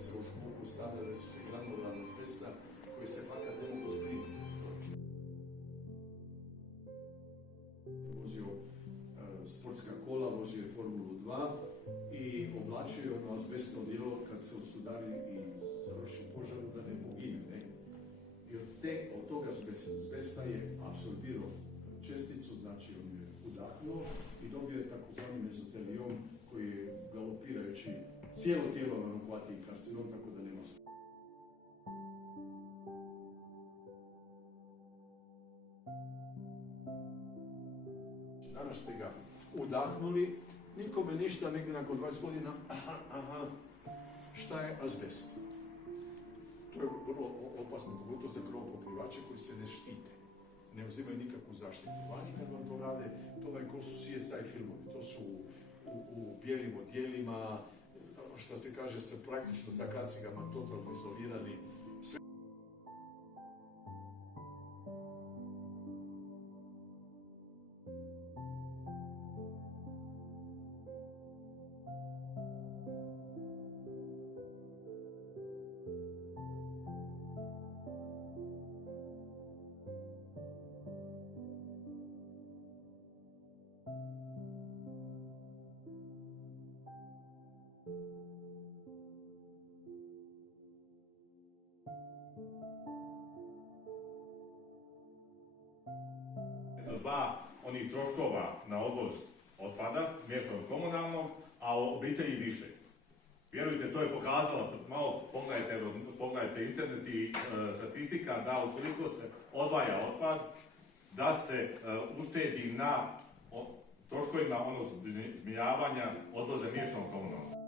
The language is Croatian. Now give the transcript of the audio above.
se u žbuku stavljali su se granule azbesta koji se fakat ne mogu zbrinuti. Vozio sportska kola, vozio je Formulu 2 i oblačio je ono azbestno dijelo kad se usudari i završi požaru da ne pogine. Ne? I od toga azbesta je apsorbirao česticu, znači on je udahnuo i dobio je takozvani mezoteliom koji je galopirajući cijelo tijelo nam uhvati karcinom, tako da nema spora. Danas ste ga udahnuli, nikome ništa, negdje nakon 20 godina, šta je azbest? To je vrlo opasno, pogotovo za krovopokrivače koji se ne štite. Ne uzimaju nikakvu zaštitu. Vani kad vam to rade, to je ko su CSI filmovi, to su u bijelim odjelima, što se kaže, se praktično sa kacigama totalno izolirani. Dva onih troškova na odvoz otpada, mještano komunalnog, a o obitelji više. Vjerujte, to je pokazalo, malo pogledajte internet i statistika, da ukoliko se odvaja otpad, da se uštedi na troškovima zbrinjavanja odvoza mještanog komunalnog.